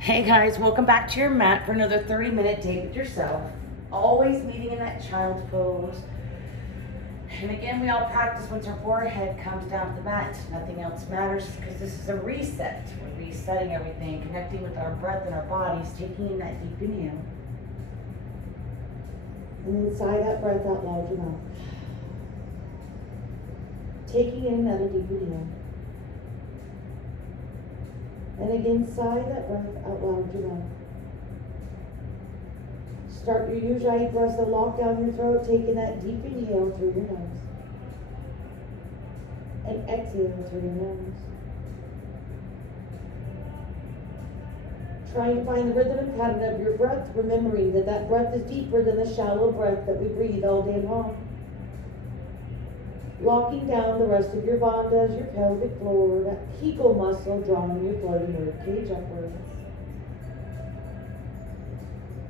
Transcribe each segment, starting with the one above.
Hey guys, welcome back to your mat for another 30-minute date with yourself. Always meeting in that child's pose. And again, we all practice once our forehead comes down to the mat. Nothing else matters because this is a reset. We're resetting everything, connecting with our breath and our bodies, taking in that deep inhale. And then sigh that breath out loud your mouth. Taking in another deep inhale. And again, sigh that breath out loud your mouth. Start your Ujjayi breath to lock down your throat, taking that deep inhale through your nose. And exhale through your nose. Trying to find the rhythm and pattern of your breath, remembering that that breath is deeper than the shallow breath that we breathe all day long. Locking down the rest of your bandhas, your pelvic floor, that Kegel muscle drawing your floating ribcage upwards.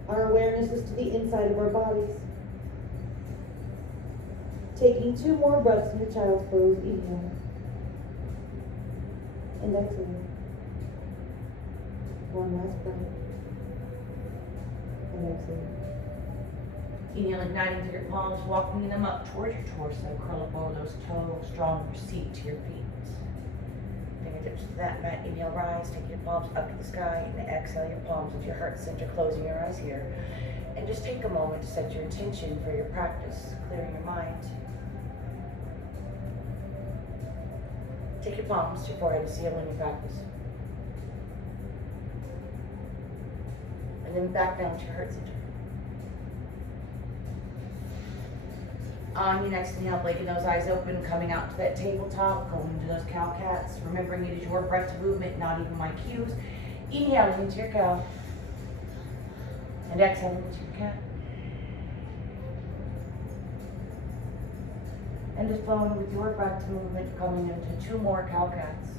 Our awareness is to the inside of our bodies. Taking 2 more breaths into child's pose, inhale. And exhale. One last breath. And exhale. Inhale, igniting through your palms, walking them up towards your torso. Curl up over those toes, drawing your seat to your feet. Fingertips to that mat. Inhale, rise. Take your palms up to the sky. And exhale your palms into your heart center, closing your eyes here. And just take a moment to set your intention for your practice, clearing your mind. Take your palms to your forehead to seal in your practice. And then back down to your heart center. On your next inhale, blinking those eyes open, coming out to that tabletop, going into those cow cats, remembering it is your breath movement, not even my cues. Inhaling into your cow. And exhaling into your cat. And just flowing with your breath movement, coming into 2 more cow cats.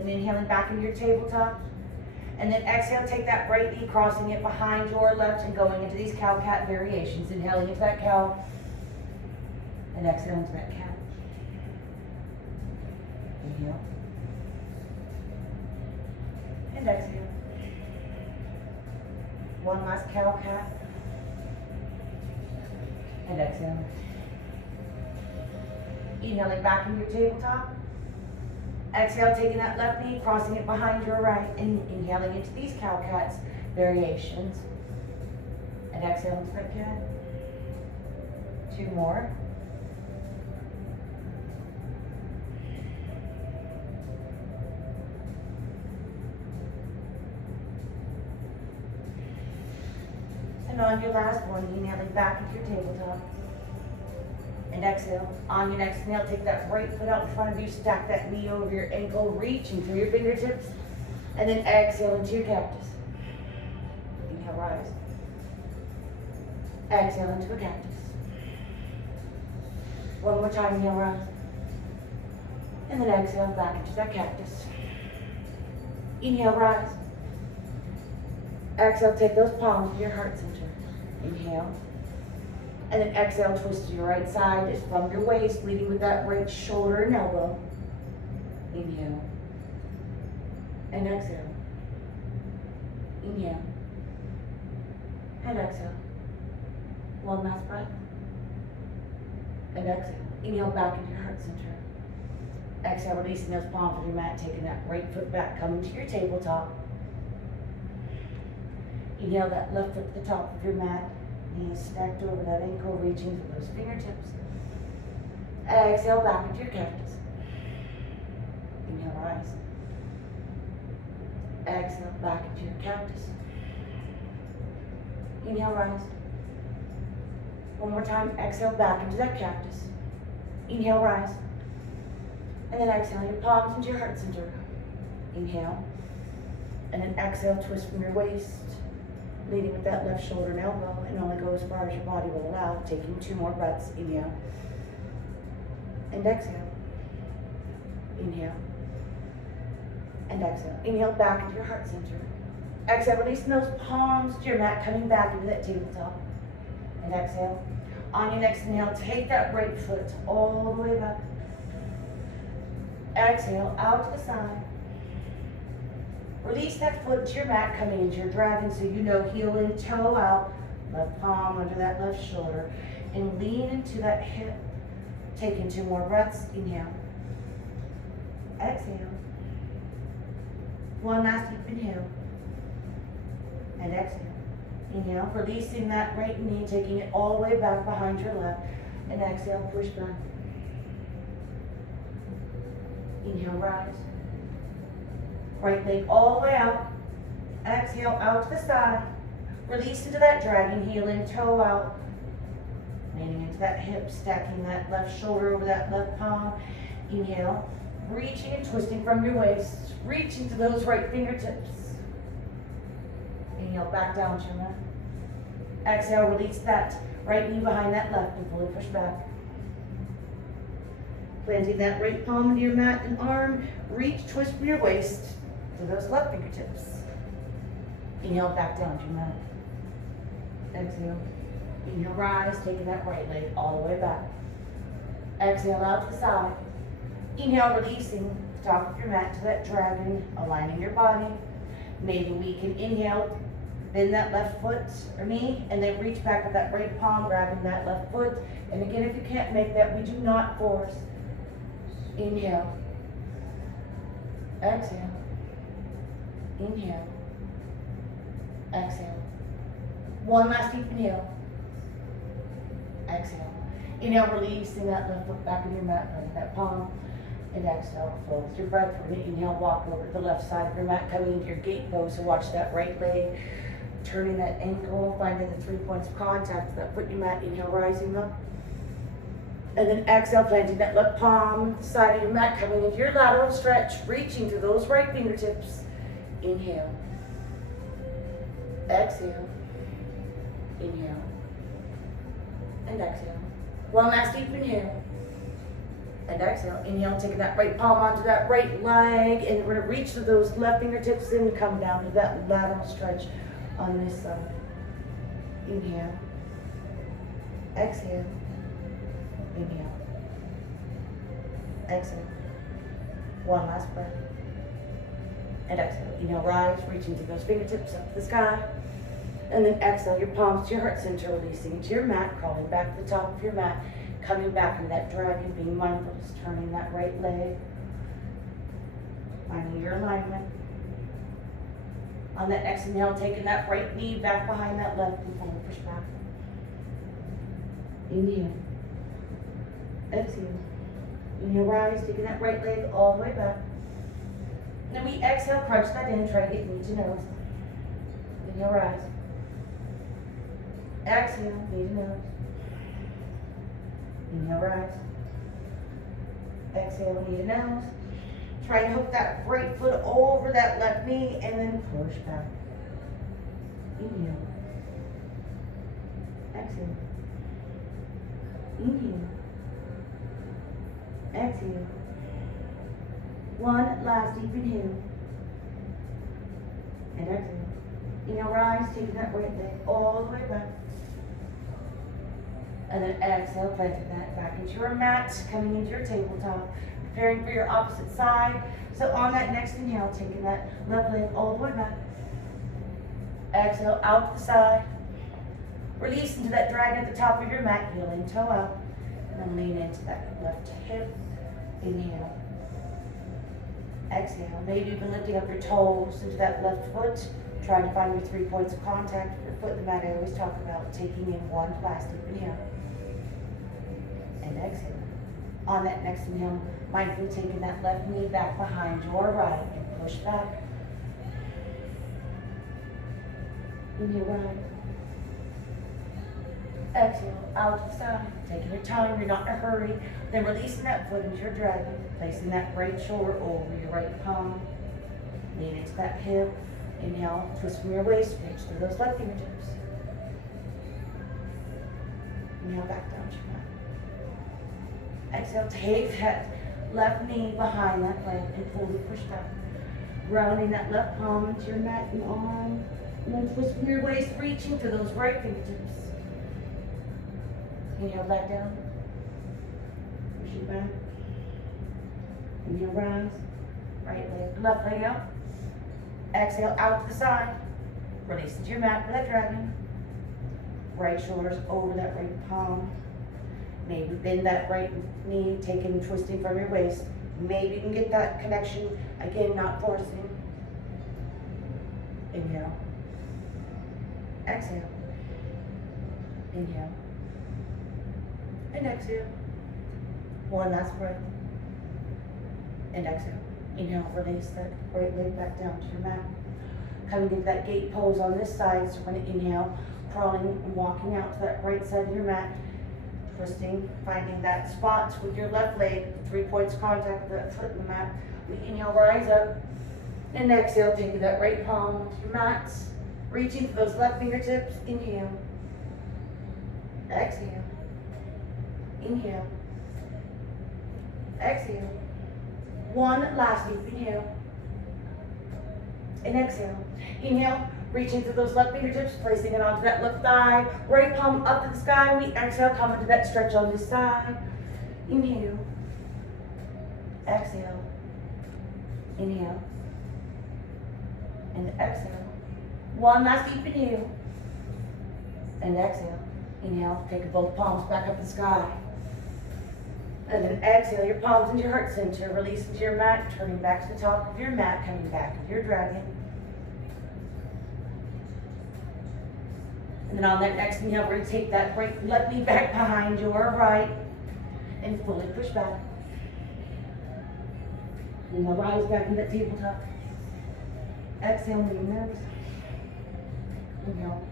And inhaling back into your tabletop. And then exhale, take that right knee, crossing it behind your left and going into these cow-cat variations. Inhaling into that cow. And exhale into that cat. Inhale. And exhale. One last cow-cat. And exhale. Inhaling back into your tabletop. Exhale, taking that left knee, crossing it behind your right, and inhaling into these cow cats variations. And exhale into that cat. 2 more. And on your last one, inhaling back into your tabletop. And exhale. On your next inhale, take that right foot out in front of you, stack that knee over your ankle, reaching through your fingertips, and then exhale into your cactus. Inhale, rise. Exhale into a cactus. One more time, inhale, rise. And then exhale back into that cactus. Inhale, rise. Exhale, take those palms to your heart center. Inhale. And then exhale, twist to your right side, just from your waist, leading with that right shoulder and elbow. Inhale. And exhale. Inhale. And exhale. One last breath. And exhale. Inhale back into your heart center. Exhale, releasing those palms of your mat, taking that right foot back, coming to your tabletop. Inhale that left foot to the top of your mat. Knees stacked over that ankle, reaching for those fingertips. Exhale back into your cactus. Inhale, rise. Exhale back into your cactus. Inhale, rise. One more time, exhale back into that cactus. Inhale, rise. And then exhale your palms into your heart center. Inhale. And then exhale, twist from your waist. Leading with that left shoulder and elbow, and only go as far as your body will allow, taking 2 more breaths. Inhale. And exhale. Inhale. And exhale. Inhale back into your heart center. Exhale, releasing those palms to your mat, coming back into that tabletop. and exhale. On your next inhale, take that right foot all the way back. Exhale, out to the side. Release that foot to your mat, coming into your dragon, so you know heel in, toe out, left palm under that left shoulder, and lean into that hip. Taking 2 more breaths, inhale. Exhale. One last deep inhale. And exhale. Inhale, releasing that right knee, taking it all the way back behind your left. And exhale, push back. Inhale, rise. Right leg all the way out. Exhale, out to the side. Release into that dragon, heel in, toe out. Leaning into that hip, stacking that left shoulder over that left palm. Inhale, reaching and twisting from your waist. Reaching to those right fingertips. Inhale, back down to your mat. Exhale, release that right knee behind that left and fully push back. Planting that right palm into your mat and arm. Reach, twist from your waist to those left fingertips. Inhale, back down to your mat. Exhale. Inhale, rise, taking that right leg all the way back. Exhale, out to the side. Inhale, releasing the top of your mat to that dragon, aligning your body. Maybe we can inhale, bend that left foot or knee, and then reach back with that right palm, grabbing that left foot. And again, if you can't make that, we do not force. Inhale. Exhale. Inhale. Exhale. One last deep inhale. Exhale. Inhale, releasing that left foot back in your mat, letting that palm. And exhale, flow with your breath. We're going to inhale, walk over to the left side of your mat, coming into your gate pose. So watch that right leg, turning that ankle, finding the 3 points of contact with that foot in your mat. Inhale, rising up. And then exhale, planting that left palm, the side of your mat, coming into your lateral stretch, reaching to those right fingertips. Inhale. Exhale. Inhale. And exhale. One last deep inhale. And exhale. Inhale, taking that right palm onto that right leg, and we're going to reach to those left fingertips and come down to that lateral stretch on this side. Inhale. Exhale. Inhale. Exhale. One last breath. And exhale. Inhale, rise, reaching to those fingertips up to the sky. And then exhale, your palms to your heart center, releasing to your mat, crawling back to the top of your mat, coming back into that dragon, being mindful, just turning that right leg, finding your alignment. On that exhale, taking that right knee back behind that left and fully push back. Inhale. Exhale. Inhale, rise, taking that right leg all the way back. Then we exhale, crunch that in, try to get knee to nose. Inhale, rise. Exhale, knee to nose. Inhale, rise. Exhale, knee to nose. Try to hook that right foot over that left knee and then push back. Inhale. Exhale. Inhale. Exhale. One last deep inhale. And exhale. Inhale, rise, taking that right leg all the way back. And then exhale, planting that back into your mat, coming into your tabletop, preparing for your opposite side. So on that next inhale, taking that left leg all the way back. Exhale, out to the side. Release into that dragon at the top of your mat, heel in, toe out. And then lean into that left hip. Inhale. Exhale, maybe even lifting up your toes into that left foot. Trying to find your 3 points of contact with your foot in the mat. I always talk about taking in one last deep inhale. And exhale. On that next inhale, mindfully taking that left knee back behind your right and push back. Inhale, right. Exhale, out to the side. Taking your time, you're not in a hurry. Then releasing that foot into your dragon. Placing that right shoulder over your right palm. Lean into that hip. Inhale, twist from your waist, reach to those left fingertips. Inhale, back down to your mat. Exhale, take that left knee behind that leg and fully push back. Rounding that left palm into your mat and arm. And then twist from your waist, reaching to those right fingertips. Inhale back down. Push it back. Inhale, rise. Right leg, left leg out. Exhale, out to the side. Release into your mat for that dragon. Right shoulders over that right palm. Maybe bend that right knee, taking, twisting from your waist. Maybe you can get that connection. Again, not forcing. Inhale. Exhale. Inhale. And exhale. One last breath. And exhale. Inhale, release that right leg back down to your mat. Coming into that gate pose on this side, so we're going to inhale, crawling and walking out to that right side of your mat. Twisting, finding that spot with your left leg, 3 points contact with that foot in the mat. We inhale, rise up. And exhale, taking that right palm onto your mats. Reaching for those left fingertips. Inhale. Exhale. Inhale. Exhale. One last deep inhale. And exhale. Inhale, reaching through those left fingertips, placing it onto that left thigh. Right palm up to the sky. We exhale, come into that stretch on this side. Inhale. Exhale. Inhale. And exhale. One last deep inhale. And exhale. Inhale, take both palms back up to the sky. And then exhale, your palms into your heart center, release into your mat, turning back to the top of your mat, coming back into your dragon. And then on that next inhale, we're going to take that right left knee back behind your right and fully push back. Inhale, rise back into that tabletop. Exhale, lean nose. Inhale,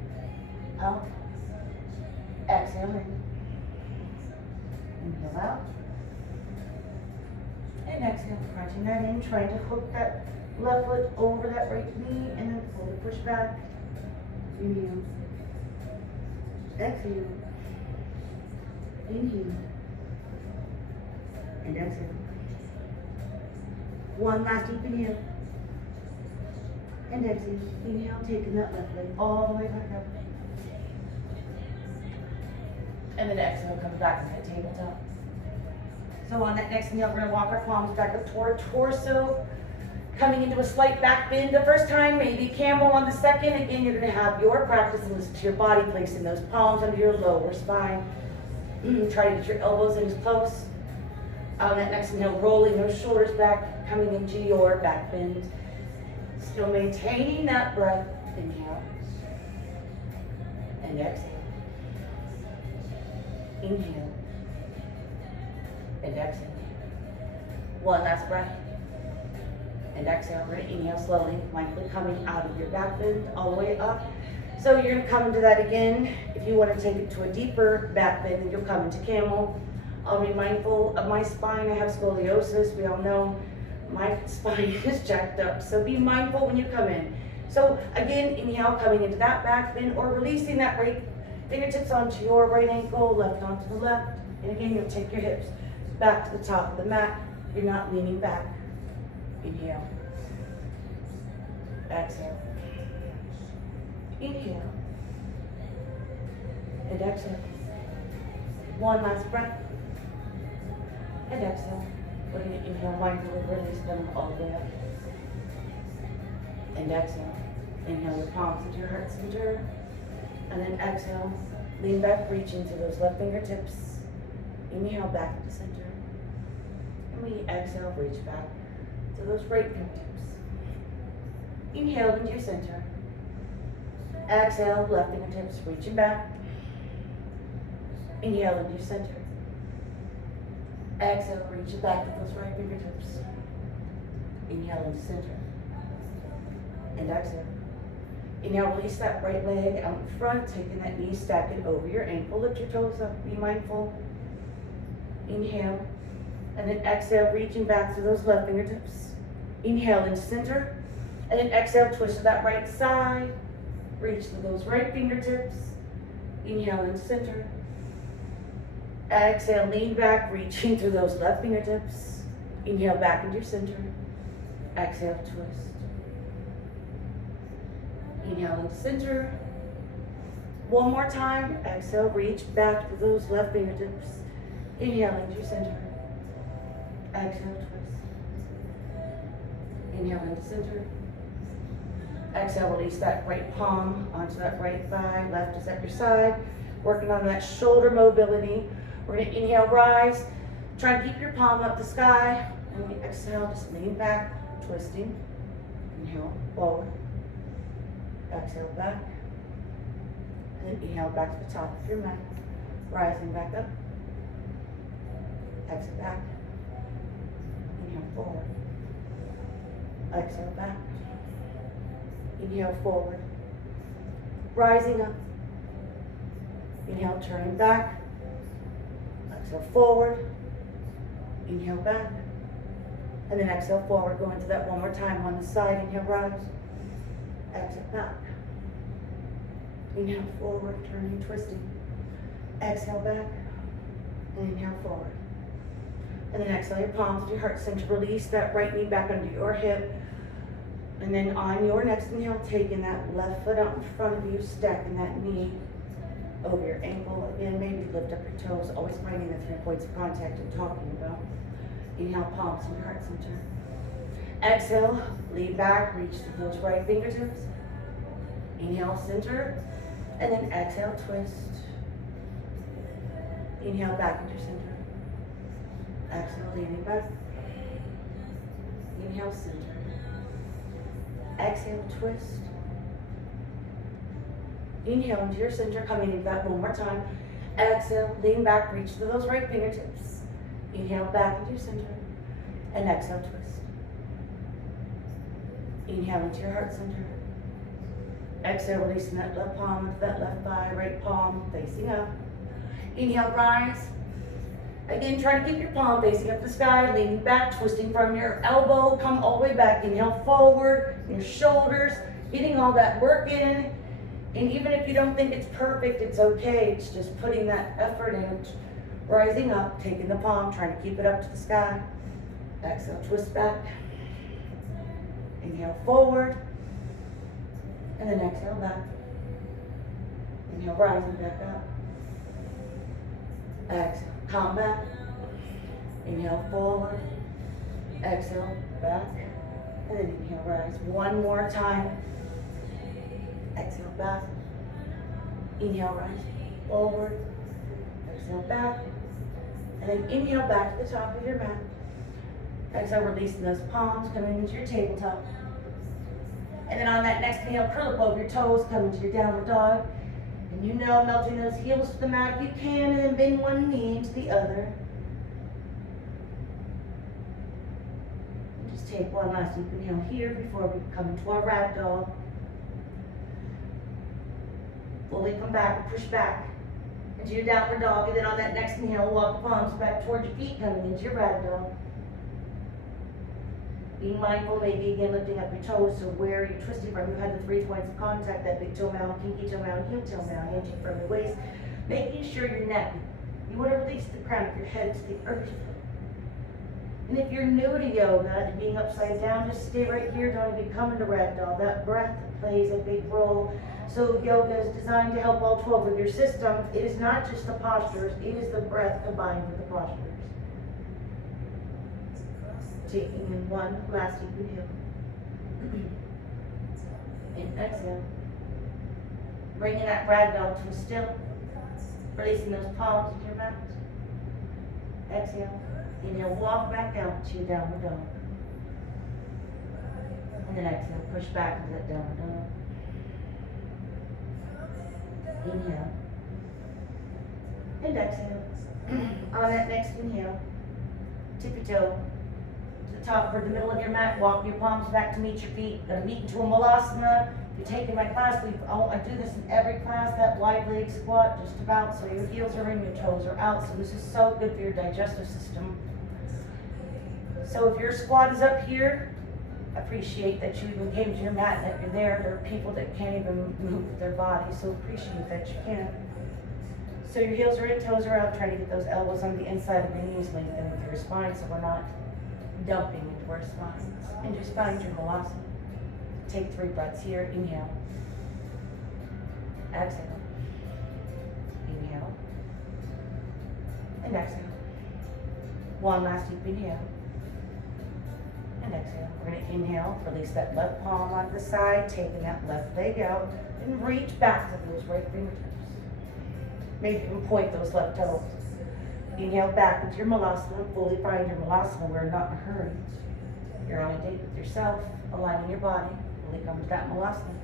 out. Exhale, in. Inhale, out. And exhale, crunching that in, trying to hook that left foot over that right knee and then fully push back. Inhale. Exhale. Inhale. And exhale. One last deep inhale. And exhale. Inhale, taking that left leg all the way back up. And then exhale, coming back to that tabletop. So on that next inhale, we're going to walk our palms back up toward torso. Coming into a slight back bend the first time, maybe camel on the second. Again, you're going to have your practice and listen to your body, placing those palms under your lower spine. Try to get your elbows in as close. On that next inhale, rolling those shoulders back, coming into your back bend. Still maintaining that breath. Inhale. And exhale. Inhale. And exhale. One last breath. And exhale. We're going to inhale slowly, mindfully coming out of your back bend all the way up. So you're going to come into that again. If you want to take it to a deeper back bend, then you'll come into camel. I'll be mindful of my spine. I have scoliosis. We all know my spine is jacked up. So be mindful when you come in. So again, inhale, coming into that back bend or releasing that right fingertips onto your right ankle, left onto the left. And again, you'll take your hips back to the top of the mat. You're not leaning back. Inhale. Exhale. Inhale. And exhale. One last breath. And exhale. We're going to inhale, mindfully release them all the way up. And exhale. Inhale your palms into your heart center. And then exhale. Lean back, reach into those left fingertips. Inhale back to the center. And we exhale, reach back to those right fingertips. Inhale into your center. Exhale, left fingertips, reaching back. Inhale into your center. Exhale, reach it back to those right fingertips. Inhale into center. And exhale. Inhale, release that right leg out in front, taking that knee, stack it over your ankle. Lift your toes up, be mindful. Inhale. And then exhale, reaching back to those left fingertips. Inhale into center. And then exhale, twist to that right side. Reach to those right fingertips. Inhale into center. Exhale, lean back, reaching through those left fingertips. Inhale back into your center. Exhale, twist. Inhale into center. One more time. Exhale, reach back to those left fingertips. Inhale into center. Exhale, twist. Inhale into center. Exhale, release that right palm onto that right thigh. Left is at your side. Working on that shoulder mobility. We're going to inhale, rise. Try and keep your palm up the sky. And we exhale, just lean back, twisting. Inhale, forward. Exhale, back. And then inhale back to the top of your mat. Rising back up. Exhale back. Inhale forward. Exhale back. Inhale forward. Rising up. Inhale, turning back. Exhale forward. Inhale back. And then exhale forward. Go into that one more time on the side. Inhale, rise. Exhale back. Inhale forward, turning, twisting. Exhale back. And inhale forward. And then exhale your palms to your heart center. Release that right knee back under your hip. And then on your next inhale, taking that left foot out in front of you, stacking that knee over your ankle. Again, maybe lift up your toes, always finding the 3 points of contact I'm talking about. Inhale, palms to your heart center. Exhale, lean back, reach to those right fingertips. Inhale, center. And then exhale, twist. Inhale, back into center. Exhale, leaning back. Inhale, center. Exhale, twist. Inhale into your center, coming into that one more time. Exhale, lean back, reach to those right fingertips. Inhale, back into your center. And exhale, twist. Inhale into your heart center. Exhale, releasing that left palm into that left thigh, right palm facing up. Inhale, rise. Again, try to keep your palm facing up the sky, leaning back, twisting from your elbow, come all the way back. Inhale forward, your shoulders, getting all that work in. And even if you don't think it's perfect, it's okay. It's just putting that effort in, rising up, taking the palm, trying to keep it up to the sky. Exhale, twist back. Inhale forward. And then exhale back. Inhale, rising back up. Exhale, come back. Inhale forward. Exhale, back. And then inhale, rise. One more time. Exhale, back. Inhale, rise. Forward. Exhale, back. And then inhale back to the top of your mat. Exhale, releasing those palms, coming into your tabletop. And then on that next inhale, curl up over your toes, come into your downward dog. And you know, melting those heels to the mat if you can, and then bend one knee into the other. And just take one last deep inhale here before we come into our ragdoll. Fully come back and push back into your downward dog. And then on that next inhale, walk the palms back towards your feet, coming into your ragdoll. Being mindful, maybe again lifting up your toes, so where you're twisting from, you have the 3 points of contact, that big toe mound, pinky toe mound, heel toe mound, hinging from your waist, making sure your neck, you want to release the crown of your head to the earth. And if you're new to yoga and being upside down, just stay right here, don't even come into ragdoll. That breath plays a big role. So yoga is designed to help all 12 of your systems. It is not just the postures, it is the breath combined with the postures. Taking in one last deep inhale. And exhale. Bringing that ragdoll to a still. Releasing those palms into your mat. Exhale. Inhale, walk back out to your downward dog. And then exhale, push back into that downward dog. Inhale. And exhale. On that next inhale, tip your toe to the top or the middle of your mat. Walk your palms back to meet your feet. Gonna meet into a malasana. If you're taking my class, I do this in every class, that wide leg squat, just about, so your heels are in, your toes are out. So this is so good for your digestive system. So if your squat is up here, appreciate that you even came to your mat and that you're there. There are people that can't even move with their body, so appreciate that you can. So your heels are in, toes are out, trying to get those elbows on the inside of your knees, lengthen with your spine so we're not dumping into our spines. And just find your malasana. Take 3 breaths here. Inhale. Exhale. and exhale. One last deep inhale. And exhale. We're going to inhale, release that left palm onto the side, taking that left leg out, and reach back to those right fingertips. Maybe even point those left toes. Inhale back into your malasana, fully find your malasana. We're not in a hurry. You're on a date with yourself, aligning your body, fully come to that malasana.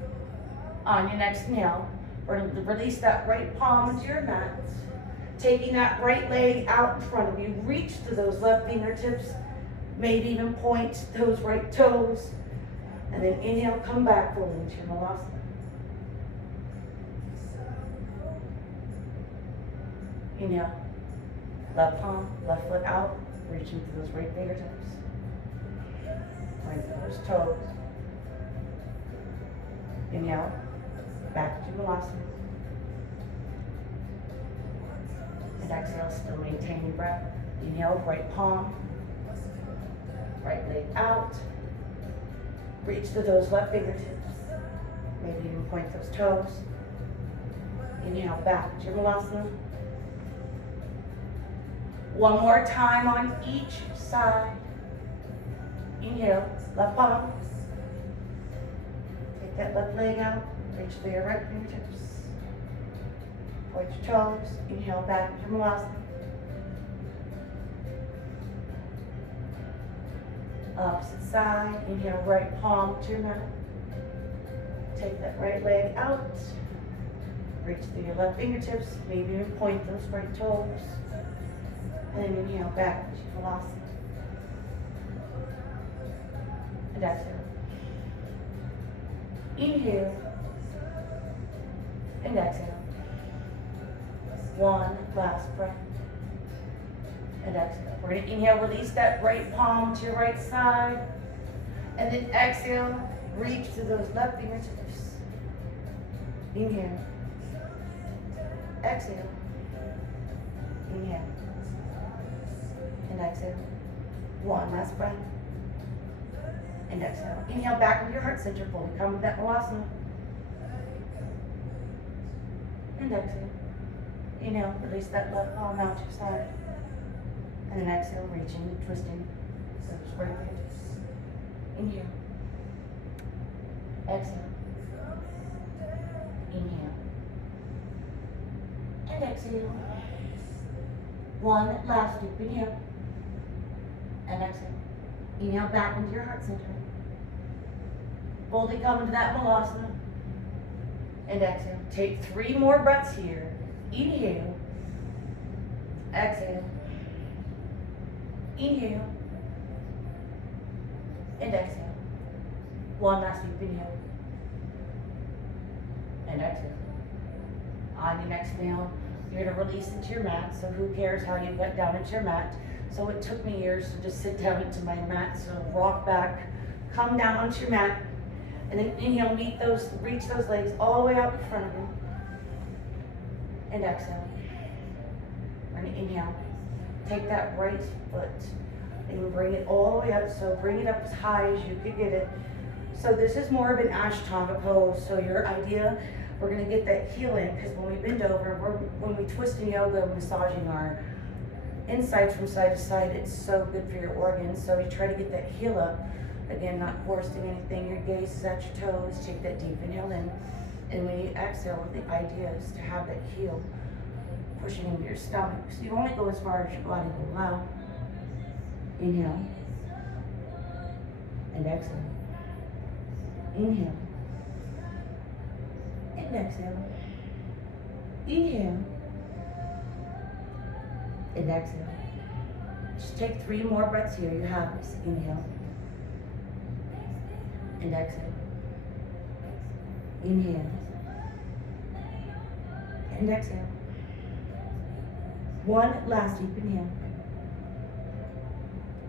On your next inhale, we're going to release that right palm into your mat, taking that right leg out in front of you, reach to those left fingertips, maybe even point those right toes, and then inhale, come back fully into your malasana. Inhale, left palm, left foot out, reaching to those right fingertips, point to those toes. Inhale, back to malasana. And exhale, still maintain your breath. Inhale, right palm, right leg out. Reach to those left fingertips. Maybe even point those toes. Inhale, back to your malasana. One more time on each side. Inhale, left palm. Take that left leg out. Reach to your right fingertips. Point your toes. Inhale, back to malasana. Opposite side. Inhale, right palm to your mat. Take that right leg out. Reach through your left fingertips. Maybe even point those right toes. And then inhale, back to malasana. And exhale. Inhale. And exhale. One last breath. And exhale. We're going to inhale, release that right palm to your right side. And then exhale, reach to those left fingertips. Inhale. Exhale. Inhale. And exhale. One last breath. And exhale. Inhale back into your heart center. Fully come to that malasana. And exhale. Inhale, release that left palm out to your side. And then exhale, reaching, twisting. So just right there. Inhale. Exhale. Inhale. And exhale. One last deep inhale. And exhale. Inhale back into your heart center. Fully come into that malasana. And exhale. Take 3 more breaths here. Inhale. Exhale. Inhale. And exhale. One last deep inhale. And exhale. On your next inhale, you're going to release into your mat. So who cares how you got down into your mat? So it took me years to just sit down into my mat. So rock back, come down onto your mat, and then inhale, reach those legs all the way out in front of you. And exhale. We're going to inhale. Take that right foot and bring it all the way up. So bring it up as high as you could get it. So this is more of an Ashtanga pose. So your idea, we're going to get that heel in, because when we bend over, when we twist in yoga, massaging our insides from side to side, it's so good for your organs. So you try to get that heel up. Again, not forcing anything. Your gaze is at your toes. Take that deep inhale in. And when you exhale, the idea is to have that heel pushing into your stomach. So you only go as far as your body will allow. Inhale. And exhale. Inhale. And exhale. Inhale. And exhale. Just take 3 more breaths here. You have this. Inhale. And exhale. Inhale. And exhale. One last deep inhale.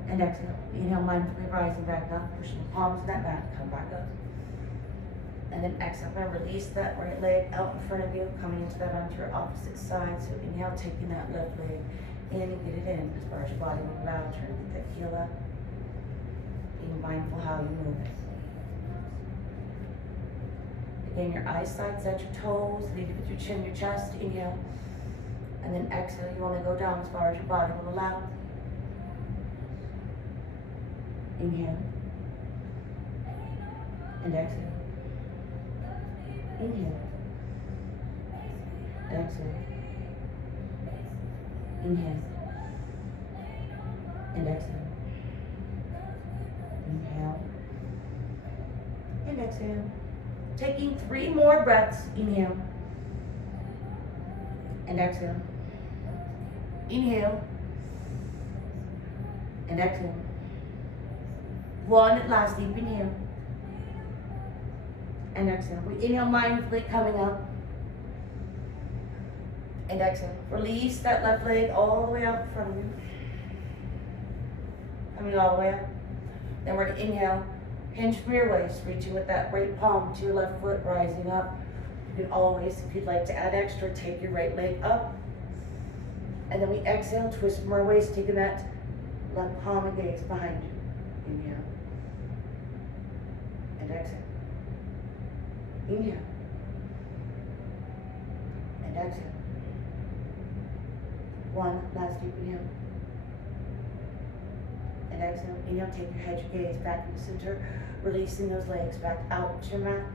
And exhale. Inhale, mindfully rising back up, pushing the palms of that mat, come back up. And then exhale, I'm going to release that right leg out in front of you, coming into that onto your opposite side. So inhale, taking that left leg in and get it in as far as your body will allow. Try to get that heel up. Being mindful how you move it. Again, your eyesight at your toes, lead with your chin, your chest. Inhale. And then exhale, you only go down as far as your body will allow. Inhale. And exhale. Inhale. Exhale. Inhale. And exhale. Inhale. And exhale. Taking 3 more breaths. Inhale. And exhale. Inhale. And exhale. 1 last deep inhale. And exhale. We inhale mindfully, coming up. And exhale. Release that left leg all the way out in front of you. Coming all the way up. Then we're going to inhale. Hinge from your waist, reaching with that right palm to your left foot, rising up. You can always, if you'd like to add extra, take your right leg up. And then we exhale, twist from our waist, taking that left palm and gaze behind you. Inhale. And exhale. Inhale. And exhale. 1 last deep inhale. And exhale. Inhale, take your head, your gaze back in the center, releasing those legs back out to your mat.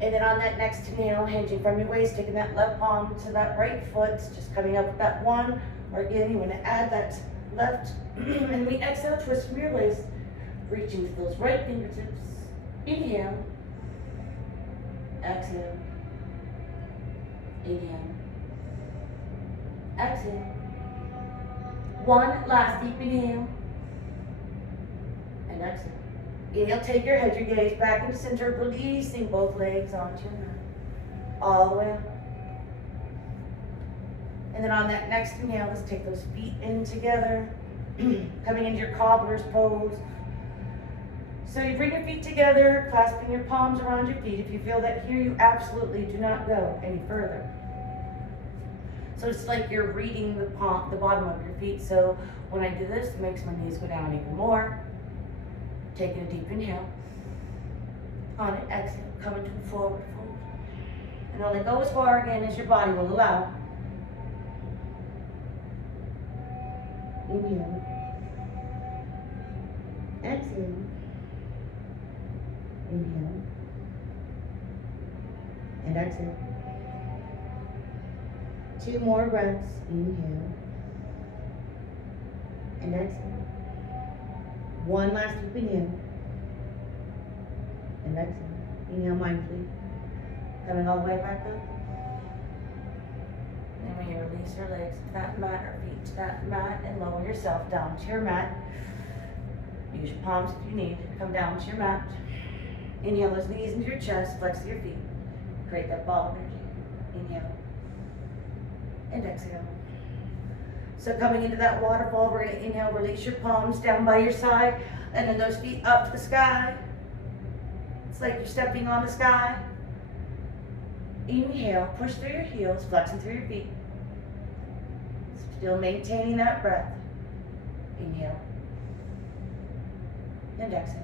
And then on that next inhale, hinging from your waist, taking that left palm to that right foot, just coming up with that 1. Or again, you want to add that left. And we exhale, twist from your waist, reaching with those right fingertips. Inhale. Exhale. Inhale. Exhale. 1 last deep inhale. And exhale. Inhale, take your head, your gaze back in the center, releasing both legs onto your mat. All the way up. And then on that next inhale, let's take those feet in together. Coming into your cobbler's pose. So you bring your feet together, clasping your palms around your feet. If you feel that here, you absolutely do not go any further. So it's like you're reading the bottom of your feet. So when I do this, it makes my knees go down even more. Taking a deep inhale. On an exhale, coming to a forward fold. And only go as far again as your body will allow. Inhale. Exhale. Inhale. And exhale. 2 more breaths. Inhale. And exhale. 1 last deep inhale. And exhale. Inhale mindfully. Coming all the way back up. And when you release your legs to that mat or feet to that mat and lower yourself down to your mat. Use your palms if you need. Come down to your mat. Inhale those knees into your chest, flex your feet. Create that ball of energy. Inhale. And exhale. So coming into that waterfall, we're going to inhale, release your palms down by your side, and then those feet up to the sky. It's like you're stepping on the sky. Inhale, push through your heels, flexing through your feet. Still maintaining that breath. Inhale. And exhale.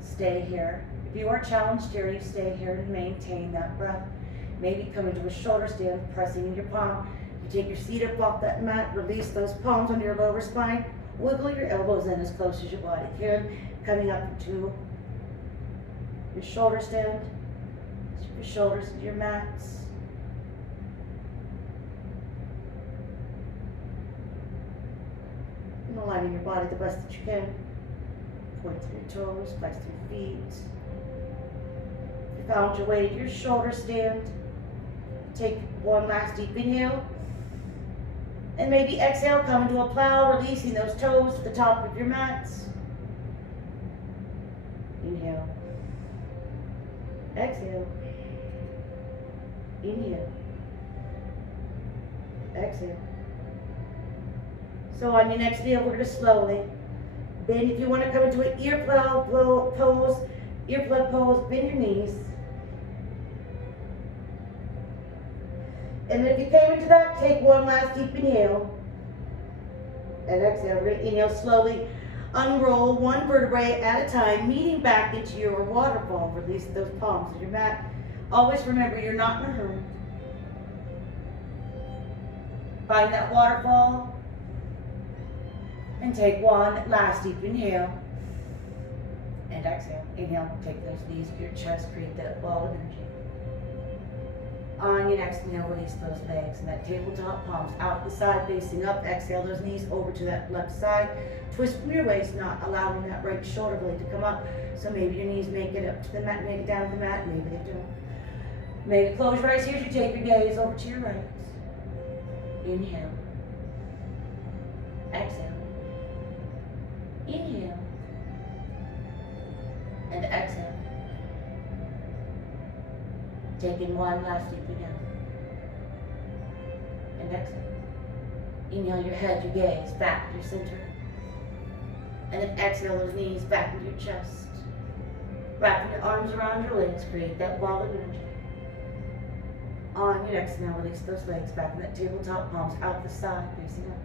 Stay here. If you are challenged here, you stay here to maintain that breath. Maybe come into a shoulder stand, pressing in your palm. You take your seat up off that mat, release those palms on your lower spine. Wiggle your elbows in as close as your body can. Coming up into your shoulder stand. Your shoulders into your mats. And aligning your body the best that you can. Point through your toes, flex through your feet. You found your way to your shoulder stand. Take 1 last deep inhale. And maybe exhale, come into a plow, releasing those toes to the top of your mats. Inhale. Exhale. Inhale. Exhale. So on your next inhale, we're going to slowly bend. If you want to come into an ear plug pose, bend your knees. And then if you came into that, take 1 last deep inhale. And exhale. We're going to inhale slowly. Unroll 1 vertebrae at a time, meeting back into your waterfall. Release those palms of your mat. Always remember, you're not in a hurry. Find that waterfall. And take one last deep inhale. And exhale. Inhale, take those knees to your chest, create that ball of energy. On your next inhale, release those legs and that tabletop, palms out the side, facing up. Exhale those knees over to that left side. Twist from your waist, not allowing that right shoulder blade to come up. So maybe your knees make it up to the mat, make it down to the mat, maybe they don't. Maybe close your eyes here as you take your gaze over to your right. Inhale. Exhale. Inhale. And exhale. Taking one last deep inhale. And exhale. Inhale your head, your gaze back to your center. And then exhale those knees back into your chest. Wrapping your arms around your legs, create that ball of energy. On your exhale, release those legs back in that tabletop, palms out the side, facing up.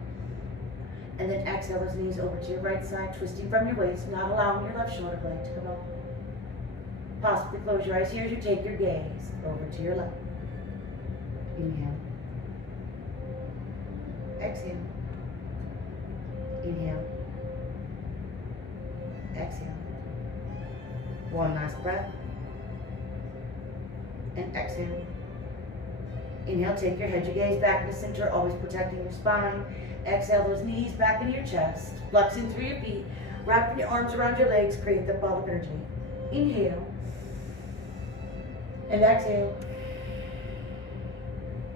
And then exhale those knees over to your right side, twisting from your waist, not allowing your left shoulder blade to come up. Possibly close your eyes here as you take your gaze over to your left. Inhale. Exhale. Inhale. Exhale. One last breath. And exhale. Inhale, take your head, your gaze back to the center, always protecting your spine. Exhale those knees back into your chest, flexing through your feet, wrapping your arms around your legs, create that ball of energy. Inhale. And exhale.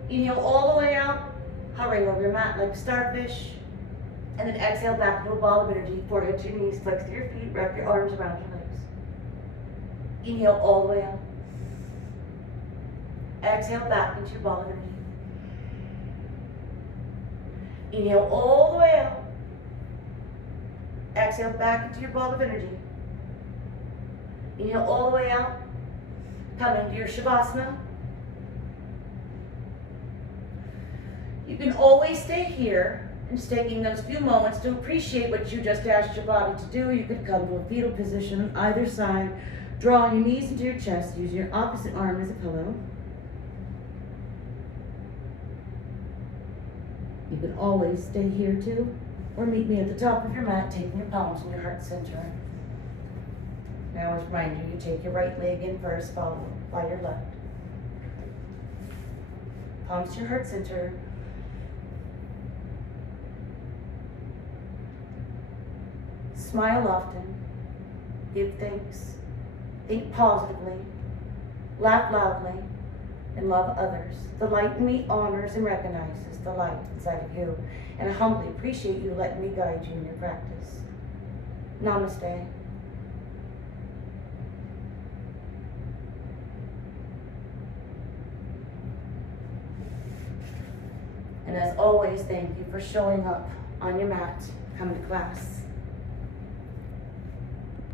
Inhale all the way out, hovering over your mat like a starfish. And then exhale back into a ball of energy, forehead to your knees, flex through your feet, wrap your arms around your legs. Inhale all the way out. Exhale back into your ball of energy. Inhale all the way out. Exhale back into your ball of energy. Inhale all the way out. Come into your Shavasana. You can always stay here and just taking those few moments to appreciate what you just asked your body to do. You could come to a fetal position on either side, drawing your knees into your chest, using your opposite arm as a pillow. You can always stay here too, or meet me at the top of your mat, taking your palms in your heart center. Now, as a reminder, you take your right leg in first, followed by your left. Palms to your heart center. Smile often. Give thanks. Think positively. Laugh loudly. And love others. The light in me honors and recognizes the light inside of you. And I humbly appreciate you letting me guide you in your practice. Namaste. And as always, thank you for showing up on your mat, coming to class.